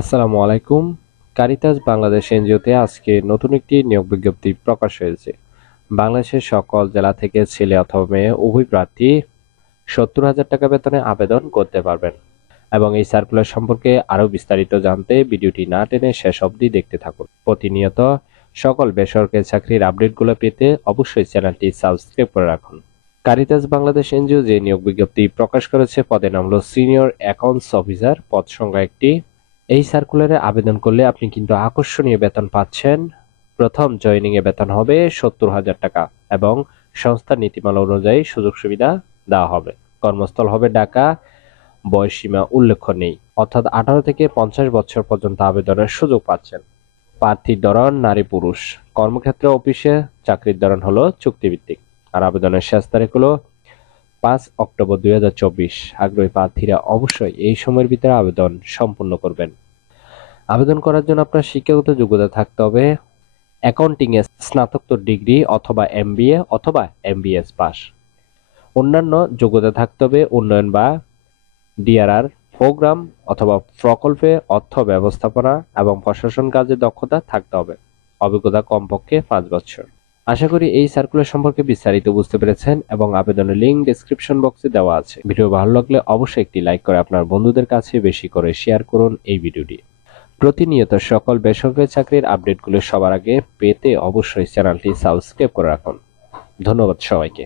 আসসালামু আলাইকুম। কারিতাস বাংলাদেশ এনজিওতে আজকে নতুন একটি নিয়োগ বিজ্ঞপ্তি প্রকাশ হয়েছে। বাংলাদেশের সকল জেলা থেকে ছেলে অথবা মেয়ে উভয় প্রার্থী 70,000 টাকা বেতনে আবেদন করতে পারবেন। এবং এই সার্কুলার সম্পর্কে আরো বিস্তারিত জানতে ভিডিওটি না টেনে শেষ অবধি দেখতে থাকুন। প্রতিনিয়ত সকল বেসরকারি চাকরির আপডেটগুলো পেতে অবশ্যই চ্যানেলটি সাবস্ক্রাইব করে রাখুন। কারিতাস বাংলাদেশ এনজিও যে নিয়োগ বিজ্ঞপ্তি প্রকাশ করেছে পদের নাম হলো সিনিয়র অ্যাকাউন্টস অফিসার, পদ সংখ্যা একটি। এই সার্কুলারে আবেদন করলে আপনি কিন্তু আকর্ষণীয় বেতন পাচ্ছেন। প্রথম জয়েনিং এ বেতন হবে 70,000 টাকা এবং সংস্থার নীতিমালা অনুযায়ী সুযোগ সুবিধা দেওয়া হবে। কর্মস্থল হবে ঢাকা। বয়সসীমা উল্লেখ নেই, অর্থাৎ 18 থেকে 50 বছর পর্যন্ত আবেদনের সুযোগ পাচ্ছেন। প্রার্থীর ধরন নারী পুরুষ। কর্মক্ষেত্র অফিসে চাকরির ধরন হলো চুক্তিভিত্তিক। আর আবেদনের শেষ তারিখ হলো 5 অক্টোবর 2024। আগ্রহী প্রার্থীরা অবশ্যই এই সময়ের ভিতরে আবেদন সম্পূর্ণ করবেন। আবেদন করার জন্য আপনার শিক্ষাগত যোগ্যতা থাকতে হবে অ্যাকাউন্টিং এ স্নাতকোত্তর ডিগ্রি অথবা এমবিএ অথবা এমবিএস পাস। অন্যান্য যোগ্যতা থাকতে হবে উন্নয়ন বা ডিআরআর প্রোগ্রাম অথবা প্রকল্পে অর্থ ব্যবস্থাপনা এবং প্রশাসন কাজে দক্ষতা থাকতে হবে। অভিজ্ঞতা কমপক্ষে 5 বছর। আশা করি এই সার্কুলার সম্পর্কে বিস্তারিত বুঝতে পেরেছেন এবং আবেদনের লিঙ্ক ডেসক্রিপশন বক্সে দেওয়া আছে। ভিডিও ভালো লাগলে অবশ্যই একটি লাইক করে আপনার বন্ধুদের কাছে বেশি করে শেয়ার করুন এই ভিডিওটি। প্রতিনিয়ত সকল বেসরকারি চাকরির আপডেটগুলো সবার আগে পেতে অবশ্যই চ্যানেলটি সাবস্ক্রাইব করে রাখুন। ধন্যবাদ সবাইকে।